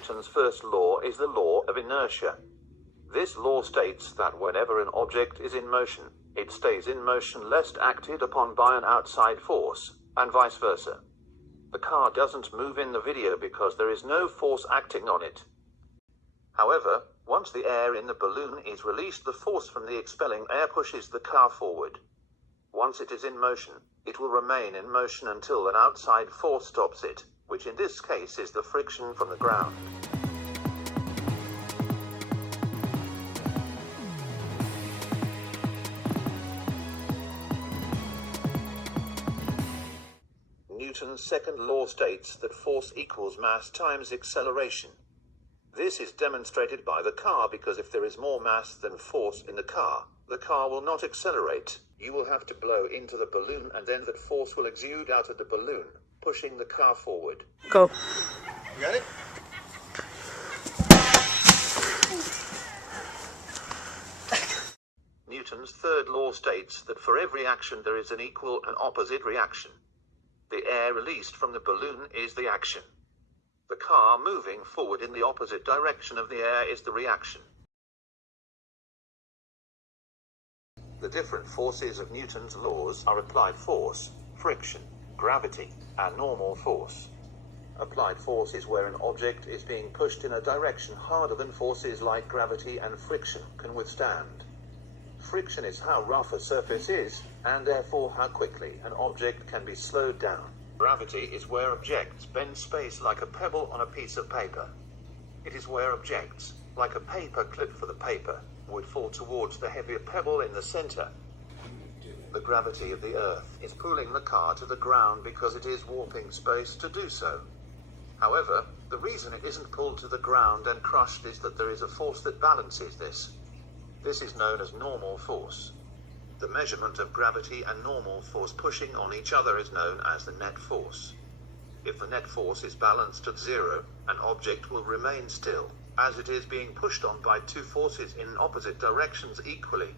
Newton's first law is the law of inertia. This law states that whenever an object is in motion, it stays in motion lest acted upon by an outside force, and vice versa. The car doesn't move in the video because there is no force acting on it. However, once the air in the balloon is released, the force from the expelling air pushes the car forward. Once it is in motion, it will remain in motion until an outside force stops it, which in this case is the friction from the ground. Newton's second law states that force equals mass times acceleration. This is demonstrated by the car because if there is more mass than force in the car will not accelerate. You will have to blow into the balloon and then that force will exude out of the balloon, pushing the car forward. Go. You got it? Newton's third law states that for every action there is an equal and opposite reaction. The air released from the balloon is the action. The car moving forward in the opposite direction of the air is the reaction. The different forces of Newton's laws are applied force, friction, gravity, and normal force. Applied force is where an object is being pushed in a direction harder than forces like gravity and friction can withstand. Friction is how rough a surface is, and therefore how quickly an object can be slowed down. Gravity is where objects bend space like a pebble on a piece of paper. It is where objects, like a paper clip for the paper, would fall towards the heavier pebble in the center. The gravity of the Earth is pulling the car to the ground because it is warping space to do so. However, the reason it isn't pulled to the ground and crushed is that there is a force that balances this. This is known as normal force. The measurement of gravity and normal force pushing on each other is known as the net force. If the net force is balanced at zero, an object will remain still, as it is being pushed on by two forces in opposite directions equally.